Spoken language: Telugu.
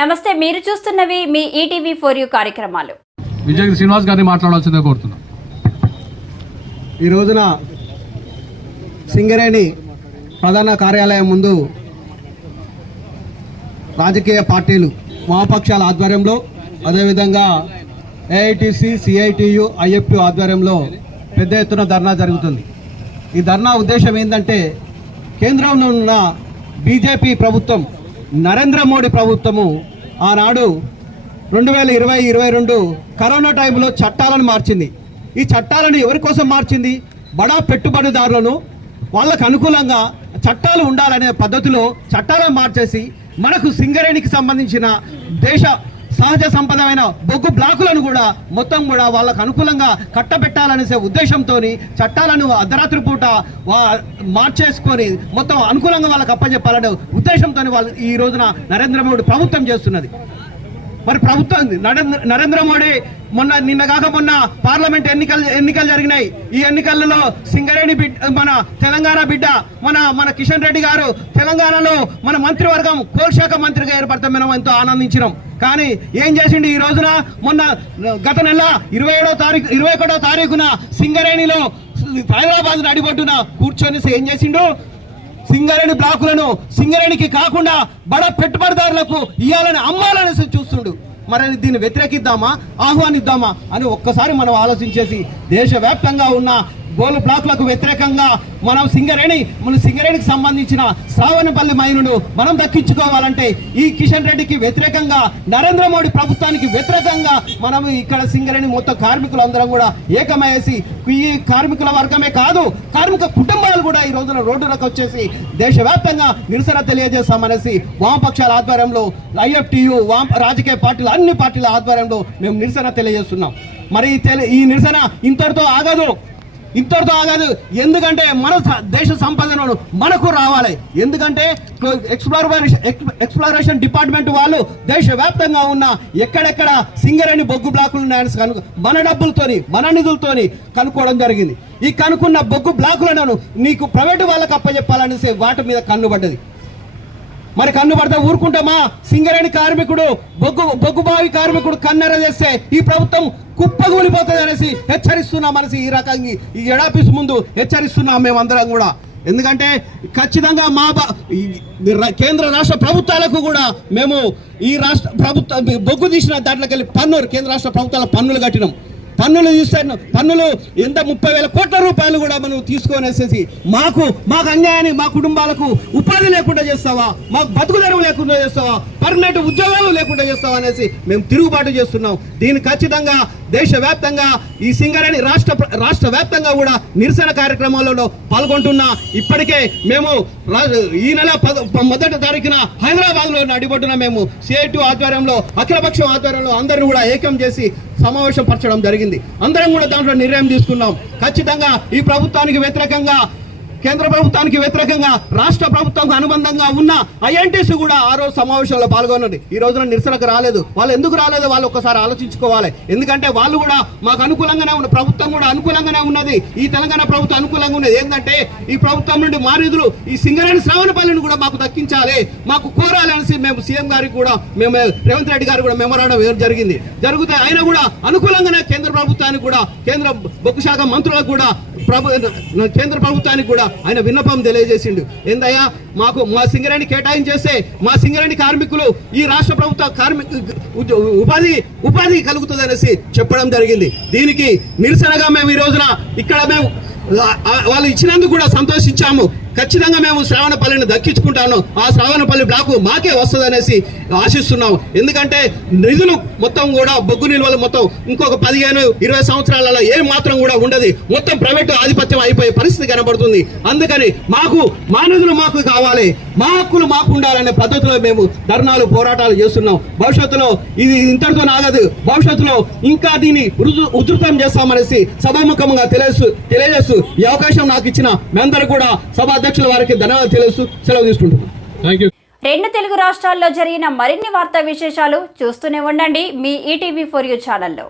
నమస్తే, మీరు చూస్తున్నవి మీ ఈటీవీ ఫర్ యూ కార్యక్రమాలు. విజయ్ శ్రీనివాస్ గారిని మాట్లాడాల్సిందే కోరుతున్నాం. ఈ రోజున సింగరేణి ప్రధాన కార్యాలయం ముందు రాజకీయ పార్టీలు వామపక్షాల ఆధ్వర్యంలో, అదేవిధంగా ఏఐటీసీ, సిఐటియు, ఐఎఫ్యు ఆధ్వర్యంలో పెద్ద ఎత్తున ధర్నా జరుగుతుంది. ఈ ధర్నా ఉద్దేశం ఏంటంటే, కేంద్రంలో ఉన్న బీజేపీ ప్రభుత్వం, నరేంద్ర మోడీ ప్రభుత్వము ఆనాడు 2020-22 కరోనా టైంలో చట్టాలను మార్చింది. ఈ చట్టాలను ఎవరి కోసం మార్చింది? బడా పెట్టుబడిదారులను వాళ్ళకు అనుకూలంగా చట్టాలు ఉండాలనే పద్ధతిలో చట్టాలను మార్చేసి మనకు సింగరేణికి సంబంధించిన దేశ సహజ సంపదమైన బొగ్గు బ్లాకులను కూడా మొత్తం కూడా వాళ్ళకు అనుకూలంగా కట్టబెట్టాలనే ఉద్దేశంతో చట్టాలను అర్ధరాత్రి పూట మార్చేసుకొని మొత్తం అనుకూలంగా వాళ్ళకి అప్పచెప్పాలనే ఉద్దేశంతో వాళ్ళు ఈ రోజున నరేంద్ర మోడీ ప్రభుత్వం చేస్తున్నది. మరి ప్రభుత్వం నరేంద్ర మోడీ మొన్న పార్లమెంట్ ఎన్నికలు జరిగినాయి. ఈ ఎన్నికలలో సింగరేణి మన తెలంగాణ బిడ్డ మన కిషన్ రెడ్డి గారు తెలంగాణలో మన మంత్రివర్గం కోల్ శాఖ మంత్రిగా ఏర్పడతాం మేము ఎంతో ఆనందించినాం. కానీ ఏం చేసిండు? ఈ రోజున మొన్న గత నెల 21వ తారీఖున సింగరేణిలో హైదరాబాద్ నడిబొడ్డున కూర్చొని ఏం చేసిండు? సింగరేణి బ్లాకులను సింగరేణికి కాకుండా బడా పెట్టుబడిదారులకు ఇవ్వాలని అమ్మాలని చూస్తుండు. మరి దీన్ని వ్యతిరేకిద్దామా, ఆహ్వానిద్దామా అని ఒక్కసారి మనం ఆలోచించేసి దేశవ్యాప్తంగా ఉన్న గోల్డ్ బ్లాక్లకు వ్యతిరేకంగా మన సింగరేణికి సంబంధించిన శ్రావణపల్లి మైనును మనం దక్కించుకోవాలంటే ఈ కిషన్ రెడ్డికి వ్యతిరేకంగా, నరేంద్ర మోడీ ప్రభుత్వానికి వ్యతిరేకంగా మనం ఇక్కడ సింగరేణి మొత్తం కార్మికులందరం కూడా ఏకమయ్యేసి, ఈ కార్మికుల వర్గమే కాదు కార్మిక కుటుంబాలు కూడా ఈ రోజున రోడ్డులకు వచ్చేసి దేశవ్యాప్తంగా నిరసన తెలియజేస్తామనేసి వామపక్షాల ఆధ్వర్యంలో ఐఎఫ్టియు రాజకీయ పార్టీలు అన్ని పార్టీల ఆధ్వర్యంలో మేము నిరసన తెలియజేస్తున్నాం. మరి ఈ నిరసన ఇంతటితో ఆగదు. ఎందుకంటే మన దేశ సంపదను మనకు రావాలి. ఎందుకంటే ఎక్స్ప్లోరేషన్ డిపార్ట్మెంట్ వాళ్ళు దేశవ్యాప్తంగా ఉన్న ఎక్కడెక్కడ సింగరేణి బొగ్గు బ్లాకులు మన డబ్బులతోని, మన నిధులతోని కనుక్కోవడం జరిగింది. ఈ కనుక్కున్న బొగ్గు బ్లాకులను నీకు ప్రైవేటు వాళ్ళకి అప్పచెప్పాలనేసి వాటి మీద కన్నుబడ్డది. మరి కన్ను పడితే ఊరుకుంటామా? సింగరేణి కార్మికుడు, బొగ్గుబావి కార్మికుడు కన్నెర చేస్తే ఈ ప్రభుత్వం కుప్పగూలిపోతుంది అనేసి హెచ్చరిస్తున్నాం. అనేసి ఈ రకంగా ఈ ఎడాపీస్ ముందు హెచ్చరిస్తున్నాం మేమందరం కూడా. ఎందుకంటే ఖచ్చితంగా కేంద్ర రాష్ట్ర ప్రభుత్వాలకు కూడా మేము ఈ రాష్ట్ర ప్రభుత్వం బొగ్గు తీసిన దాంట్లోకి వెళ్ళి కేంద్ర రాష్ట్ర ప్రభుత్వాల పన్నులు కట్టినాం. పన్నులు ఎంత 30,000 కోట్ల రూపాయలు కూడా మనం తీసుకొనేసేసి మాకు అన్యాయాన్ని, మా కుటుంబాలకు ఉపాధి లేకుండా చేస్తావా, మాకు బతుకు తెరువు లేకుండా చేస్తావా, పర్మనెంట్ ఉద్యోగాలు లేకుండా చేస్తావా అనేసి మేము తిరుగుబాటు చేస్తున్నాం. దీన్ని ఖచ్చితంగా దేశవ్యాప్తంగా ఈ సింగరేణి రాష్ట్ర వ్యాప్తంగా కూడా నిరసన కార్యక్రమాలలో పాల్గొంటున్నా. ఇప్పటికే మేము ఈ నెల 1వ తారీఖున హైదరాబాద్ లో నడిబొడ్డున మేము సిఐటి ఆధ్వర్యంలో, అఖిలపక్షం ఆధ్వర్యంలో అందరిని కూడా ఏకం చేసి సమావేశం పరచడం జరిగింది. అందరం కూడా దాంట్లో నిర్ణయం తీసుకున్నాం. ఖచ్చితంగా ఈ ప్రభుత్వానికి వ్యతిరేకంగా, కేంద్ర ప్రభుత్వానికి వ్యతిరేకంగా రాష్ట్ర ప్రభుత్వం అనుబంధంగా ఉన్న ఐఎన్టీసీ కూడా ఆ రోజు సమావేశంలో పాల్గొన్నది. ఈ రోజున నిరసనకు రాలేదు. వాళ్ళు ఎందుకు రాలేదు? వాళ్ళు ఒక్కసారి ఆలోచించుకోవాలి. ఎందుకంటే వాళ్ళు కూడా మాకు అనుకూలంగానే ఉన్న ప్రభుత్వం కూడా అనుకూలంగానే ఉన్నది. ఈ తెలంగాణ ప్రభుత్వం అనుకూలంగా ఉన్నది. ఏంటంటే ఈ ప్రభుత్వం నుండి మా నిధులు ఈ సింగరేణి శ్రావణపల్లిని కూడా మాకు దక్కించాలి, మాకు కోరాలి అనేసి మేము సీఎం గారికి కూడా, మేము రేవంత్ రెడ్డి గారు కూడా మెమోరాండం ఇవ్వడం జరిగితే ఆయన కూడా అనుకూలంగానే కేంద్ర ప్రభుత్వానికి కూడా, కేంద్ర బొగ్గు శాఖ మంత్రులకు కూడా, కేంద్ర ప్రభుత్వానికి కూడా ఆయన విన్నపం తెలియజేసిండు. ఏందయ్యా, మా సింగరేణి కేటాయించేస్తే మా సింగరేణి కార్మికులు ఈ రాష్ట్ర ప్రభుత్వ ఉపాధి కలుగుతుంది అనేసి చెప్పడం జరిగింది. దీనికి నిరసనగా మేము ఈ రోజున ఇక్కడ మేము వాళ్ళు ఇచ్చినందుకు కూడా సంతోషించాము. ఖచ్చితంగా మేము శ్రావణపల్లిని దక్కించుకుంటాను. ఆ శ్రావణపల్లి బ్లాకు మాకే వస్తుంది అనేసి ఆశిస్తున్నాం. ఎందుకంటే నిధులు మొత్తం కూడా బొగ్గు నిల్వలు మొత్తం ఇంకొక 15-20 సంవత్సరాలలో ఏ మాత్రం కూడా ఉండదు. మొత్తం ప్రైవేటు ఆధిపత్యం అయిపోయే పరిస్థితి కనబడుతుంది. అందుకని మా నిధులు మాకు కావాలి, మా హక్కులు మాకు ఉండాలనే పద్ధతిలో మేము ధర్నాలు, పోరాటాలు చేస్తున్నాం. భవిష్యత్తులో ఇది ఇంతటితో ఆగదు. భవిష్యత్తులో ఇంకా దీన్ని ఉధృతం చేస్తామనేసి సభాముఖంగా తెలియజేస్తూ ఈ అవకాశం నాకు ఇచ్చిన మీ అందరూ కూడా సభాధ్యక్షుల వారికి ధన్యవాదాలు తెలుస్తూ సెలవు తీసుకుంటున్నాను. 2 తెలుగు రాష్ట్రాల్లో జరిగిన మరిన్ని వార్తా విశేషాలు చూస్తూనే ఉండండి మీ ఈటీవీ ఫర్ యూ ఛానల్లో.